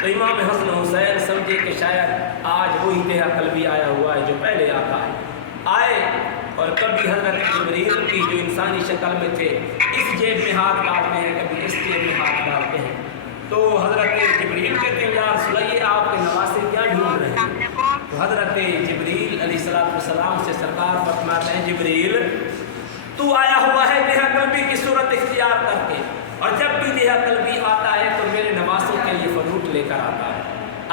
تو امام حسن حسین سمجھے کہ شاید آج وہی تیرا قلبی آیا ہوا ہے جو پہلے آتا ہے. آئے اور کبھی حضرت جبریل کی جو انسانی شکل میں تھے اس جیب میں ہاتھ ڈالتے ہیں, کبھی اس جیب میں ہاتھ ڈالتے ہیں. تو حضرت جبریل کہتے ہیں یا رسول اللہ یہ آپ کے نواسے کیا ڈھونڈ رہے ہیں؟ تو حضرت جبریل علیہ السلام سے سرکار فرماتے ہیں جبریل تو آیا ہوا ہے دیہا قلبی کی صورت اختیار کر کے, اور جب بھی دیہا قلبی آتا ہے تو میرے نواسوں کے لیے فروٹ لے کر آتا ہے.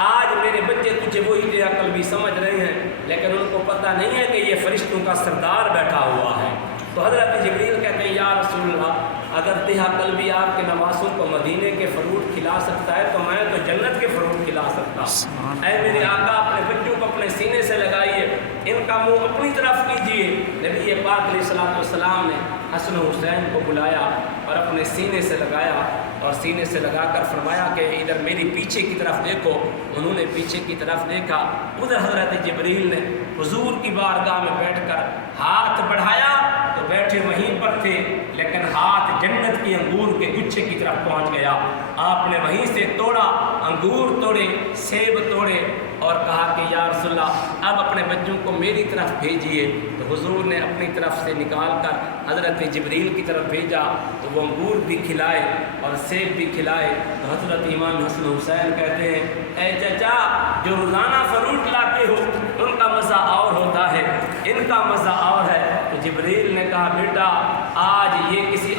آج میرے بچے تجھے وہی دیہا قلبی سمجھ رہے ہیں لیکن ان کو پتہ نہیں ہے کہ یہ فرشتوں کا سردار بیٹھا ہوا ہے. تو حضرت جبریل کہتے ہیں یا رسول اللہ اگر دیہا قلبی آپ کے نواسوں کو مدینے کے فروٹ کھلا سکتا ہے تو میں تو جنت کے فروٹ کھلا سکتا ہوں. اے میرے آقا اپنے بچوں کو اپنے سینے سے لگائیے, ان کا منہ اپنی طرف کیجیے. نبی پاک علیہ السلام نے حسن و حسین کو بلایا اور اپنے سینے سے لگایا اور سینے سے لگا کر فرمایا کہ ادھر میری پیچھے کی طرف دیکھو. انہوں نے پیچھے کی طرف دیکھا, ادھر حضرت جبریل نے حضور کی بارگاہ میں بیٹھ کر ہاتھ بڑھایا تو بیٹھے وہیں پر تھے لیکن ہاتھ جنت کی انگور کے گچھے کی طرف پہنچ گیا. آپ نے وہیں سے توڑا, انگور توڑے, سیب توڑے اور کہا کہ یا رسول اللہ اب اپنے بچوں کو میری طرف بھیجیے. تو حضور نے اپنی طرف سے نکال کر حضرت جبریل کی طرف بھیجا تو وہ انگور بھی کھلائے اور سیب بھی کھلائے. تو حضرت امام حسن حسین کہتے ہیں اے چچا جو روزانہ فروٹ لاتے ہو ان کا مزہ اور ہوتا ہے, ان کا مزہ اور ہے. تو جبریل نے کہا بیٹا آج یہ کسی